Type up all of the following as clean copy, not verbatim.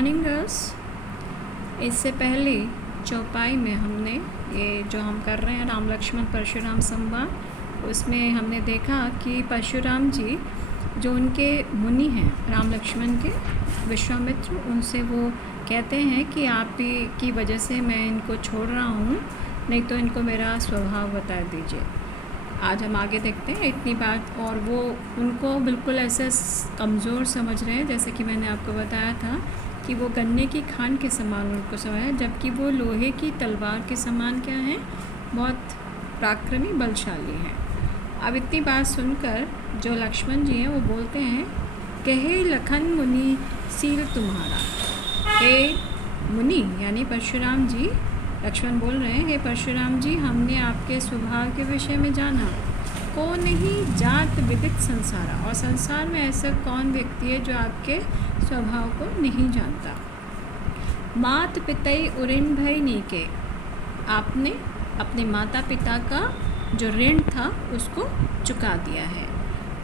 Morning girls. इससे पहले चौपाई में हमने ये जो हम कर रहे हैं राम लक्ष्मण परशुराम संवाद, उसमें हमने देखा कि परशुराम जी जो उनके मुनि हैं राम लक्ष्मण के विश्वामित्र, उनसे वो कहते हैं कि आप ही की वजह से मैं इनको छोड़ रहा हूँ, नहीं तो इनको मेरा स्वभाव बता दीजिए। आज हम आगे देखते हैं इतनी बात। और वो उनको बिल्कुल ऐसे कमज़ोर समझ रहे हैं, जैसे कि मैंने आपको बताया था कि वो गन्ने की खान के समान उनको समझा, जबकि वो लोहे की तलवार के समान क्या हैं, बहुत पराक्रमी बलशाली हैं। अब इतनी बात सुनकर जो लक्ष्मण जी हैं वो बोलते हैं, कहे लखन मुनि सील तुम्हारा। हे मुनि यानी परशुराम जी, लक्ष्मण बोल रहे हैं, हे परशुराम जी, हमने आपके स्वभाव के विषय में जाना। को नहीं जात विदित संसारा, और संसार में ऐसा कौन व्यक्ति है जो आपके स्वभाव को नहीं जानता। मात पितई उऋण भय नीके, आपने अपने माता पिता का जो ऋण था उसको चुका दिया है।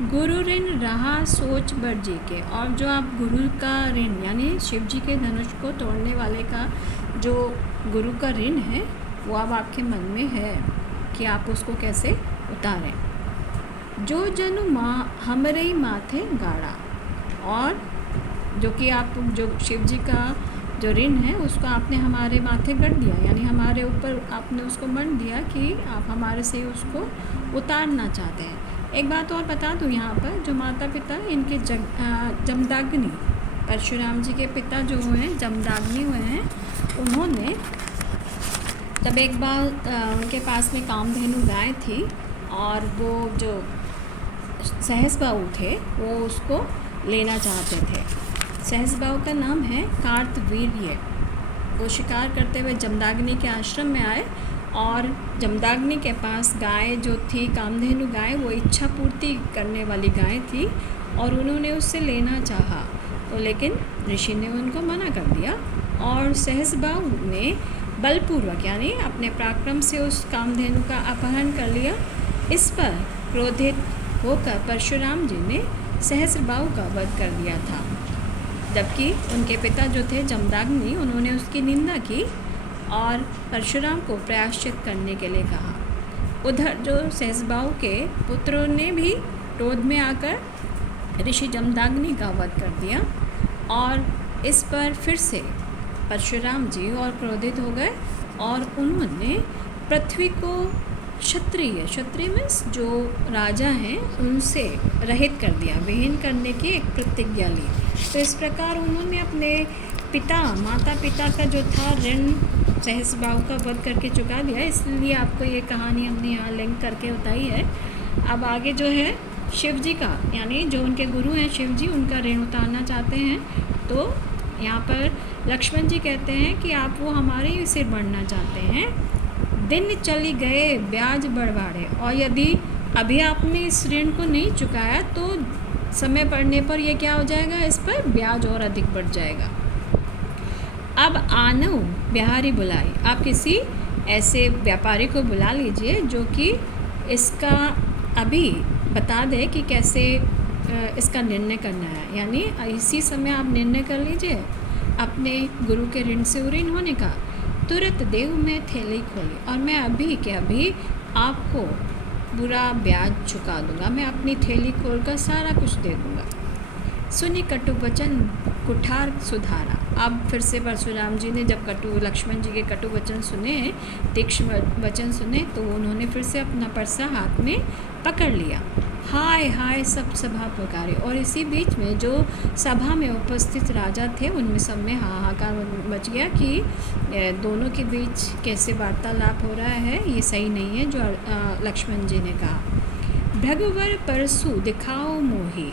गुरु ऋण रहा सोच बरजी के, और जो आप गुरु का ऋण यानी शिव जी के धनुष को तोड़ने वाले का जो गुरु का ऋण है वो अब आपके मन में है कि आप उसको कैसे उतारें। जो जनु माँ हमरे माथे गाड़ा, और जो कि आप जो शिव जी का जो ऋण है उसको आपने हमारे माथे गढ़ दिया, यानी हमारे ऊपर आपने उसको मन दिया कि आप हमारे से उसको उतारना चाहते हैं। एक बात और बता दूँ यहाँ पर, जो माता पिता इनके जमदाग्नि, परशुराम जी के पिता जो हुए हैं जमदाग्नि हुए हैं, उन्होंने तब एक बार उनके पास में कामधेनु गाय थी, और वो जो सहस्बाहु थे वो उसको लेना चाहते थे। सहस्बाहु का नाम है कार्तवीर्य। वो शिकार करते हुए जमदाग्नि के आश्रम में आए, और जमदाग्नि के पास गाय जो थी कामधेनु गाय, वो इच्छा पूर्ति करने वाली गाय थी, और उन्होंने उससे लेना चाहा तो लेकिन ऋषि ने उनको मना कर दिया, और सहस्बाहु ने बलपूर्वक यानी अपने पराक्रम से उस कामधेनु का अपहरण कर लिया। इस पर क्रोधित होकर परशुराम जी ने सहस्रबाहु का वध कर दिया था, जबकि उनके पिता जो थे जमदाग्नि, उन्होंने उसकी निंदा की और परशुराम को प्रायश्चित करने के लिए कहा। उधर जो सहस्रबाहु के पुत्रों ने भी क्रोध में आकर ऋषि जमदाग्नि का वध कर दिया, और इस पर फिर से परशुराम जी और क्रोधित हो गए, और उन्होंने पृथ्वी को क्षत्रिय मीन्स जो राजा हैं उनसे रहित कर दिया, विहीन करने की एक प्रतिज्ञा ली। तो इस प्रकार उन्होंने अपने माता पिता का जो था ऋण सहस्रबाहु का वध करके चुका दिया। इसलिए आपको ये कहानी हमने यहाँ लिंक करके बताई है। अब आगे जो है शिव जी का, यानी जो उनके गुरु हैं शिव जी, उनका ऋण उतारना चाहते हैं। तो यहाँ पर लक्ष्मण जी कहते हैं कि आप वो हमारे ही सिर बढ़ना चाहते हैं। दिन चली गए ब्याज बढ़वाड़े, और यदि अभी आपने इस ऋण को नहीं चुकाया तो समय पड़ने पर ये क्या हो जाएगा, इस पर ब्याज और अधिक बढ़ जाएगा। अब आनो बिहारी बुलाई, आप किसी ऐसे व्यापारी को बुला लीजिए जो कि इसका अभी बता दे कि कैसे इसका निर्णय करना है, यानी इसी समय आप निर्णय कर लीजिए अपने गुरु के ऋण से उऋण होने का। तुरंत देव में थैली खोली, और मैं अभी के अभी आपको पूरा ब्याज चुका दूंगा, मैं अपनी थैली खोलकर सारा कुछ दे दूंगा। सुनी कटु वचन कुठार सुधारा। अब फिर से परशुराम जी ने जब लक्ष्मण जी के कटु वचन सुने, तीक्ष्ण वचन सुने, तो उन्होंने फिर से अपना परसा हाथ में पकड़ लिया। हाय हाय सब सभा पुकारे, और इसी बीच में जो सभा में उपस्थित राजा थे उनमें सब में हाहाकार मच गया कि दोनों के बीच कैसे वार्तालाप हो रहा है, ये सही नहीं है जो लक्ष्मण जी ने कहा। भृगुवर परसु दिखाओ मोही,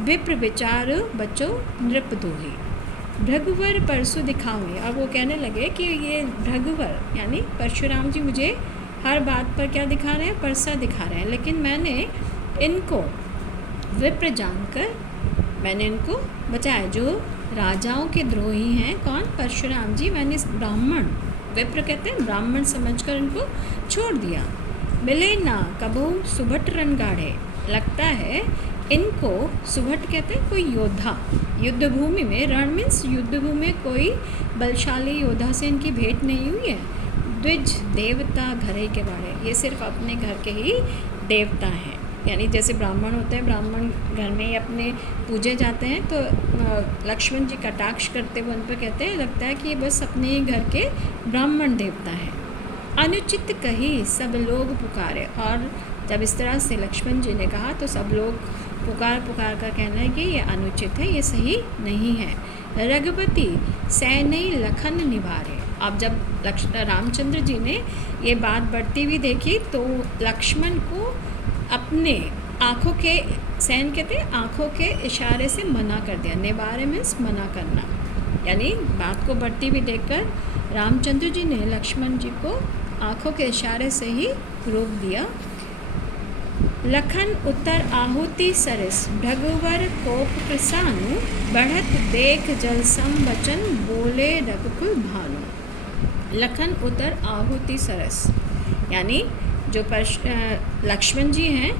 विप्र विचार बचो नृप दोही। भृगुवर परसु दिखाओगे, अब वो कहने लगे कि ये भृगुवर यानी परशुराम जी मुझे हर बात पर क्या दिखा रहे हैं, परसा दिखा रहे हैं, लेकिन मैंने इनको विप्र जानकर मैंने इनको बचाया। जो राजाओं के द्रोही हैं कौन, परशुराम जी, मैंने इस ब्राह्मण, विप्र कहते हैं ब्राह्मण, समझकर इनको छोड़ दिया। मिले ना कबो सुभट रन गाढ़े, लगता है इनको सुभट कहते हैं, कोई योद्धा युद्ध भूमि में, रण मीन्स युद्ध भूमि में कोई बलशाली योद्धा से इनकी भेंट नहीं हुई है। द्विज देवता घरे के बारे, ये सिर्फ अपने घर के ही देवता हैं। यानी जैसे ब्राह्मण होते हैं, ब्राह्मण घर में ही अपने पूजे जाते हैं, तो लक्ष्मण जी कटाक्ष करते हुए उन पर कहते हैं, लगता है कि ये बस अपने ही घर के ब्राह्मण देवता हैं। अनुचित कही सब लोग पुकारे, और जब इस तरह से लक्ष्मण जी ने कहा तो सब लोग पुकार कर कहना है कि ये अनुचित है, ये सही नहीं है। रघुपति सैनई लखन निभारे, अब जब रामचंद्र जी ने ये बात बढ़ती हुई देखी तो लक्ष्मण को अपने आँखों के, सैन कहते हैं आँखों के इशारे से मना कर दिया। निवारे मीन्स मना करना, यानी बात को बढ़ती हुई देखकर रामचंद्र जी ने लक्ष्मण जी को आँखों के इशारे से ही रोक दिया। लखन उत्तर आहुति सरस, भृगुवर कोप कृसानु, बढ़त देख जल सम बचन, बोले रघुकुल भानु। लखन उत्तर आहुति सरस, यानी जो लक्ष्मण जी हैं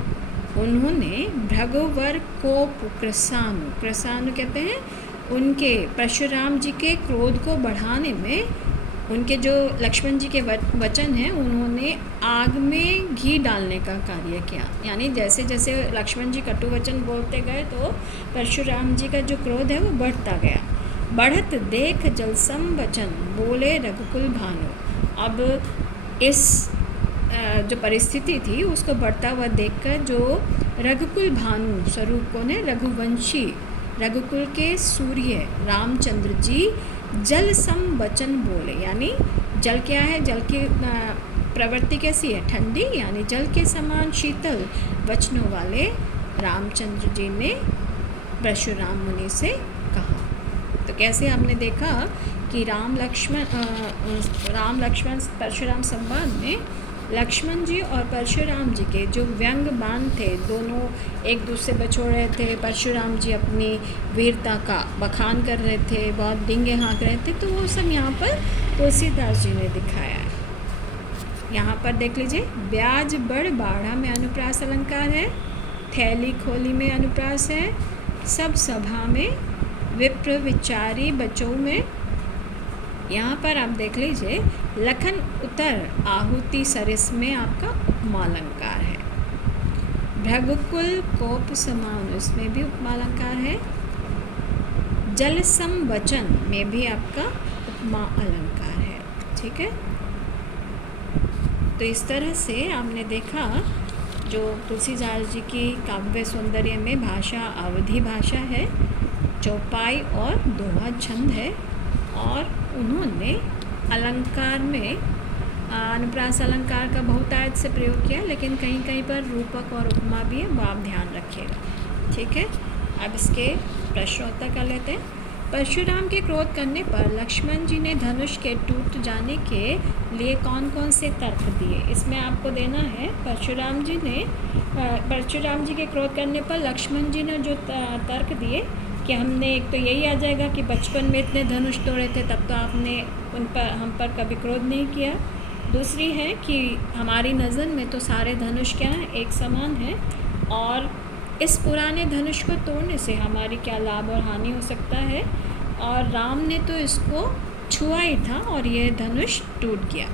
उन्होंने भृगुवर कोप कृसानु, कृसानु कहते हैं उनके परशुराम जी के क्रोध को बढ़ाने में, उनके जो लक्ष्मण जी के वचन हैं उन्होंने आग में घी डालने का कार्य किया। यानी जैसे जैसे लक्ष्मण जी कटु वचन बोलते गए तो परशुराम जी का जो क्रोध है वो बढ़ता गया। बढ़त देख जलसम वचन, बोले रघुकुल भानु। अब इस जो परिस्थिति थी उसको बढ़ता हुआ देखकर जो रघुकुल भानु स्वरूप को ने, रघुवंशी रघुकुल के सूर्य रामचंद्र जी जल सम वचन बोले, यानी जल क्या है, जल की प्रवृत्ति कैसी है, ठंडी, यानी जल के समान शीतल वचनों वाले रामचंद्र जी ने परशुराम मुनि से कहा। तो कैसे आपने देखा कि राम लक्ष्मण परशुराम संवाद में लक्ष्मण जी और परशुराम जी के जो व्यंग बाण थे, दोनों एक दूसरे बछोड़ रहे थे। परशुराम जी अपनी वीरता का बखान कर रहे थे, बहुत डींगे हाँक रहे थे, तो वो सब यहाँ पर तुलसीदास जी ने दिखाया है। यहाँ पर देख लीजिए, ब्याज बड़ बाढ़ा में अनुप्रास अलंकार है, थैली खोली में अनुप्रास है, सब सभा में, विप्र विचारी बचों में। यहाँ पर आप देख लीजिए, लखन उतर आहुति सरस में आपका उपमालंकार है, भृगुकुल कोप समान उसमें भी उपमालंकार है, जल सम वचन में भी आपका उपमा अलंकार है। ठीक है, तो इस तरह से आपने देखा जो तुलसीदास जी की काव्य सौंदर्य में भाषा अवधी भाषा है, चौपाई और दोहा छंद है, और उन्होंने अलंकार में अनुप्रास अलंकार का बहुतायत से प्रयोग किया, लेकिन कहीं कहीं पर रूपक और उपमा भी है, वो आप ध्यान रखिएगा। ठीक है, अब इसके प्रश्नोत्तर कर लेते हैं। परशुराम के क्रोध करने पर लक्ष्मण जी ने धनुष के टूट जाने के लिए कौन कौन से तर्क दिए, इसमें आपको देना है। परशुराम जी के क्रोध करने पर लक्ष्मण जी ने जो तर्क दिए कि हमने, एक तो यही आ जाएगा कि बचपन में इतने धनुष तोड़े थे, तब तो आपने हम पर कभी क्रोध नहीं किया। दूसरी है कि हमारी नज़र में तो सारे धनुष क्या हैं, एक समान हैं, और इस पुराने धनुष को तोड़ने से हमारी क्या लाभ और हानि हो सकता है, और राम ने तो इसको छुआ ही था और ये धनुष टूट गया।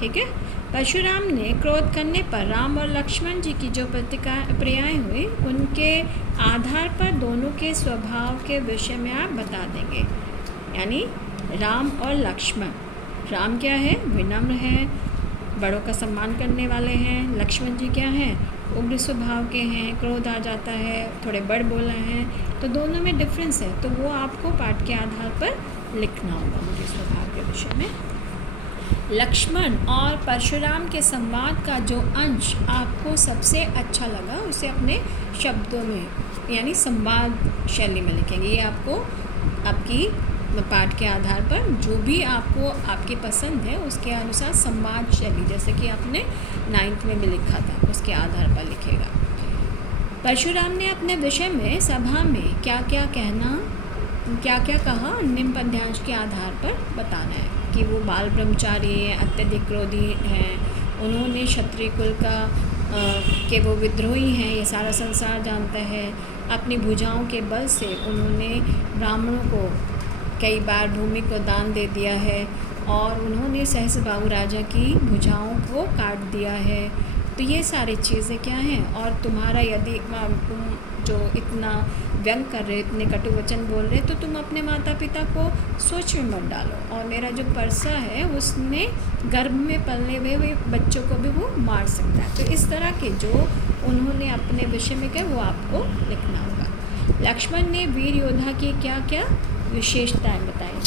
ठीक है, परशुराम ने क्रोध करने पर राम और लक्ष्मण जी की जो प्रतिक्रियाएँ हुई उनके आधार पर दोनों के स्वभाव के विषय में आप बता देंगे। यानी राम और लक्ष्मण, राम क्या है, विनम्र है, बड़ों का सम्मान करने वाले हैं। लक्ष्मण जी क्या हैं, उग्र स्वभाव के हैं, क्रोध आ जाता है, थोड़े बड़ बोला हैं, तो दोनों में डिफरेंस है। तो वो आपको पाठ के आधार पर लिखना होगा उनके स्वभाव के विषय में। लक्ष्मण और परशुराम के संवाद का जो अंश आपको सबसे अच्छा लगा उसे अपने शब्दों में यानी संवाद शैली में लिखेंगे। ये आपको आपकी पाठ के आधार पर जो भी आपको आपकी पसंद है उसके अनुसार संवाद शैली, जैसे कि आपने 9th में भी लिखा था, उसके आधार पर लिखेगा। परशुराम ने अपने विषय में सभा में क्या क्या कहा, निम्न पद्यांश के आधार पर बताना है कि वो बाल ब्रह्मचारी हैं, अत्यधिक क्रोधी हैं, उन्होंने क्षत्रिय कुल का कि वो विद्रोही हैं, ये सारा संसार जानता है। अपनी भुजाओं के बल से उन्होंने ब्राह्मणों को कई बार भूमि को दान दे दिया है और उन्होंने सहस्रबाहु राजा की भुजाओं को काट दिया है। तो ये सारी चीज़ें क्या हैं। और तुम्हारा यदि तुम जो इतना व्यंग कर रहे, इतने कटु वचन बोल रहे, तो तुम अपने माता पिता को सोच में मत डालो। और मेरा जो परसा है उसने गर्भ में पलने हुए बच्चों को भी वो मार सकता है। तो इस तरह के जो उन्होंने अपने विषय में कहा वो आपको लिखना होगा। लक्ष्मण ने वीर योद्धा की क्या क्या विशेषताएं बताई।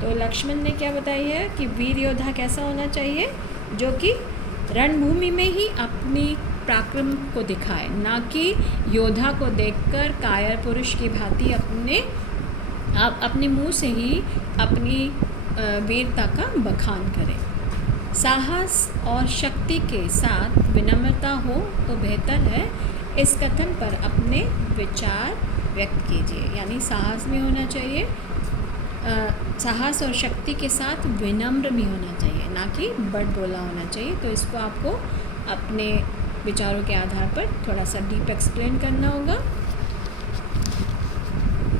तो लक्ष्मण ने क्या बताई है कि वीर योद्धा कैसा होना चाहिए, जो कि रणभूमि में ही अपनी पराक्रम को दिखाए, ना कि योद्धा को देखकर कायर पुरुष की भांति अपने मुंह से ही अपनी वीरता का बखान करे। साहस और शक्ति के साथ विनम्रता हो तो बेहतर है। इस कथन पर अपने विचार व्यक्त कीजिए। यानी साहस भी होना चाहिए, साहस और शक्ति के साथ विनम्र भी होना चाहिए, ना कि बड़बोला होना चाहिए। तो इसको आपको अपने विचारों के आधार पर थोड़ा सा डीप एक्सप्लेन करना होगा।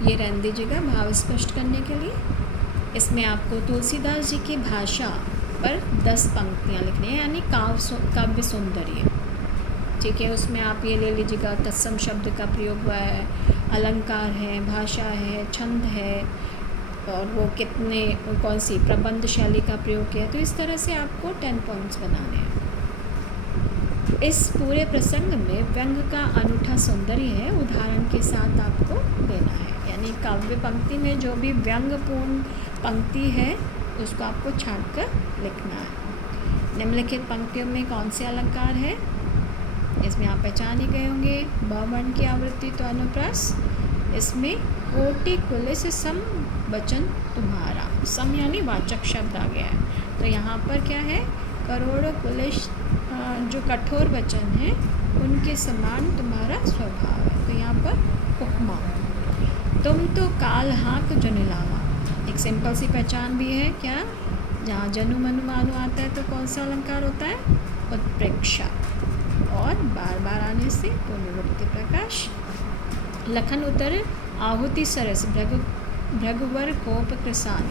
ये रहने दीजिएगा भाव स्पष्ट करने के लिए। इसमें आपको तुलसीदास जी की भाषा पर 10 पंक्तियाँ लिखनी है, यानी काव्य सौंदर्य। ठीक है, उसमें आप ये ले लीजिएगा तत्सम शब्द का प्रयोग हुआ है, अलंकार है, भाषा है, छंद है, और वो कितने कौन सी प्रबंध शैली का प्रयोग किया है। तो इस तरह से आपको 10 पॉइंट्स बनाने हैं। इस पूरे प्रसंग में व्यंग का अनूठा सौंदर्य है, उदाहरण के साथ आपको देना है। यानी काव्य पंक्ति में जो भी व्यंगपूर्ण पंक्ति है उसको आपको छांट कर लिखना है। निम्नलिखित पंक्तियों में कौन से अलंकार है, इसमें आप पहचान ही गए होंगे। बहुवर्ण की आवृत्ति तो अनुप्रास। इसमें कोटि कुलिस सम वचन तुम्हारा, सम यानी वाचक शब्द आ गया है। तो यहाँ पर क्या है, करोड़ों कुलिस जो कठोर वचन है उनके समान तुम्हारा स्वभाव है। तो यहाँ पर उपमा, तुम तो काल हाँक जनिलावा, एक सिंपल सी पहचान भी है। क्या, जहाँ जनु मनु मानु आता है तो कौन सा अलंकार होता है, उत्प्रेक्षा, और बार बार आने से पुनरुक्ति प्रकाश। लखन उतर आहुति सरस भृगुवर कोप कृसान,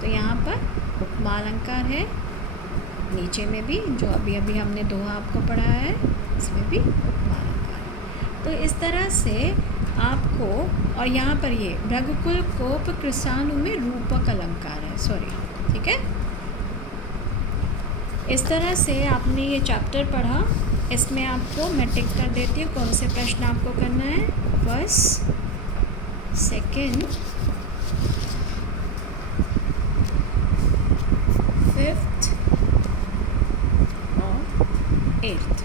तो यहाँ पर उपमा अलंकार है। नीचे में भी जो अभी अभी हमने दोहा आपको पढ़ाया है इसमें भी उपमा अलंकार है। तो इस तरह से आपको, और यहाँ पर ये भृगुकुल कोप कृसानु में रूपक अलंकार है, सॉरी, ठीक है। इस तरह से आपने ये चैप्टर पढ़ा। इसमें आपको मैं टिक कर देती हूँ कौन से प्रश्न आपको करना है, फर्स्ट, सेकेंड, फिफ्थ और 8th।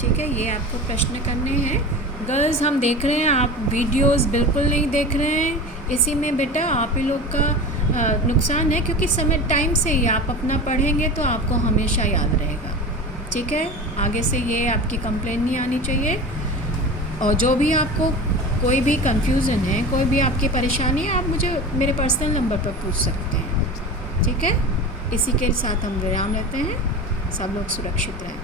ठीक है, ये आपको प्रश्न करने हैं। गर्ल्स, हम देख रहे हैं आप वीडियोस बिल्कुल नहीं देख रहे हैं, इसी में बेटा आप ही लोग का नुकसान है, क्योंकि समय टाइम से ही आप अपना पढ़ेंगे तो आपको हमेशा याद रहेगा। ठीक है, आगे से ये आपकी कंप्लेन नहीं आनी चाहिए। और जो भी आपको कोई भी कंफ्यूजन है, कोई भी आपकी परेशानी है, आप मुझे मेरे पर्सनल नंबर पर पूछ सकते हैं। ठीक है, इसी के साथ हम विराम लेते हैं। सब लोग सुरक्षित रहें।